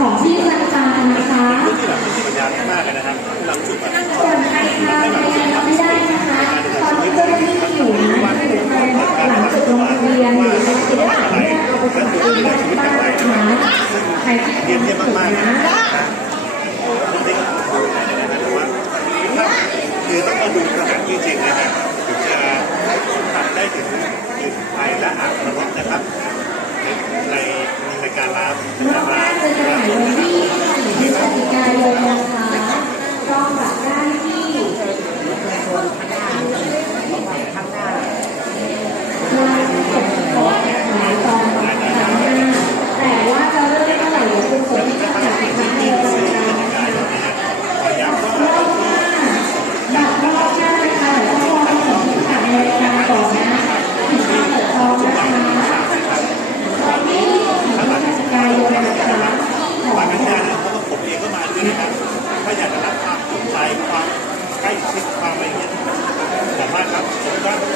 ของที่ธนาคารนะคะเรื่องที่แบบมีปัญญามากเลยนะครับเรารู้สึกแบบส่วนใครทานในงานเราไม่ได้นะคะ ตอนที่เจ้าหน้าที่อยู่นะอยู่ภายในหลังจุดลงทะเบียนหรือเราจะได้อ่านเรื่องเอาไปส่งคืนได้ที่บ้านนะคะใครที่เยี่ยมเยี่ยมทำถูกมากๆนะผมได้ดูนะครับว่าคือต้องมาดูสถานที่จริงนะครับถึงจะสัมผัสได้ถึงกลิ่นไอและอาบรสนะครับในในการล้างรอบน้าจะขาย ใกล้ความใกล้ชิดความอะไรเงี้ยสามารถรับสมได้